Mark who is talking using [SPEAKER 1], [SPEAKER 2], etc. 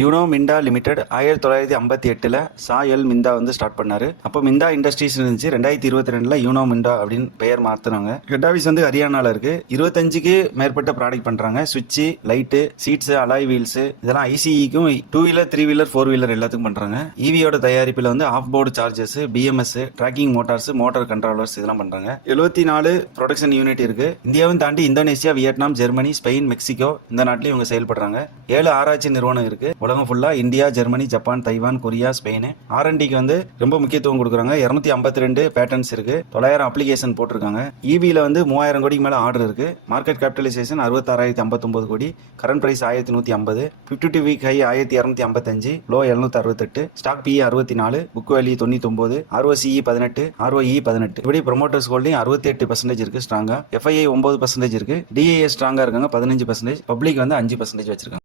[SPEAKER 1] You know Minda limited ஆயிரத்தி தொள்ளாயிரத்தி ஐம்பத்தி எட்டில் சா எல் மிந்தா வந்து ஸ்டார்ட் பண்ணாரு. அப்போ மிந்தா இண்டஸ்ட்ரீஸ் இருந்துச்சு. ரெண்டாயிரத்தி இருபத்தி ரெண்டில் யூனோ மிண்டா அப்படின்னு பெயர் மாற்றினாங்க ஹெட் ஆஃபீஸ் வந்து ஹரியானாவில் இருக்கு. இருபத்தஞ்சுக்கு மேற்பட்ட ப்ராடக்ட் பண்ணுறாங்க சுவிட்சு லைட்டு சீட்ஸ் அலாய் வீல்ஸ் இதெல்லாம் ஐசிஇக்கும் two wheeler three wheeler four wheeler எல்லாத்துக்கும் பண்ணுறாங்க ஈவியோட தயாரிப்பில் வந்து off board charges BMS tracking motors motor controllers இதெல்லாம் பண்ணுறாங்க எழுபத்தி நாலு ப்ரொடக்ஷன் யூனிட் இருக்கு. இந்தியாவும் தாண்டி Indonesia Vietnam Germany Spain Mexico இந்த நாட்டிலையும் இவங்க செயல்படுறாங்க. ஏழு ஆராய்ச்சி நிறுவனம் இருக்கு. உலகம் ஃபுல்லாக India Germany Japan Taiwan Korea Spain. ஆர்என்டிக்கு வந்து ரொம்ப முக்கியத்துவம் கொடுக்குறாங்க. இரநூத்தி ஐம்பத்தி ரெண்டு பேட்டர்ன்ஸ் இருக்கு. தொள்ளாயிரம் அப்ளிகேஷன் போட்டிருக்காங்க. இவில வந்து மூவாயிரம் கோடிக்கு மேலே ஆர்டர் இருக்கு. மார்க்கெட் கேபிட்டலைசேஷன் அறுபத்தாறாயிரத்தி ஐம்பத்தொம்பது கோடி. கரண்ட் பிரைஸ் ஆயிரத்தி நூற்றி ஐம்பது. ஃபிஃப்டி டூ வீக் ஹை ஆயிரத்தி இரநூத்தி ஐம்பத்தஞ்சு. லோ எழுநூத்தி அறுபத்தெட்டு. ஸ்டாக் பி அறுபத்தி நாலு. புக் வேல்யூ தொண்ணூத்தொம்பது. ஆர்ஓசிஇ பதினெட்டு. ஆர்ஓஇ பதினெட்டு. இப்படி ப்ரொமோட்டர்ஸ் ஹோல்டிங் அறுபத்தி எட்டு பர்சன்டேஜ் இருக்கு ஸ்ட்ராங்கா எஃப்ஐஐ ஒன்பது பர்சன்டேஜ் இருக்கு. டிஏஏ ஸ்ட்ராங்கா இருக்காங்க. பதினஞ்சு பர்சன்டேஜ் பப்ளிக் வந்து அஞ்சு பர்சன்டேஜ் வச்சிருக்காங்க.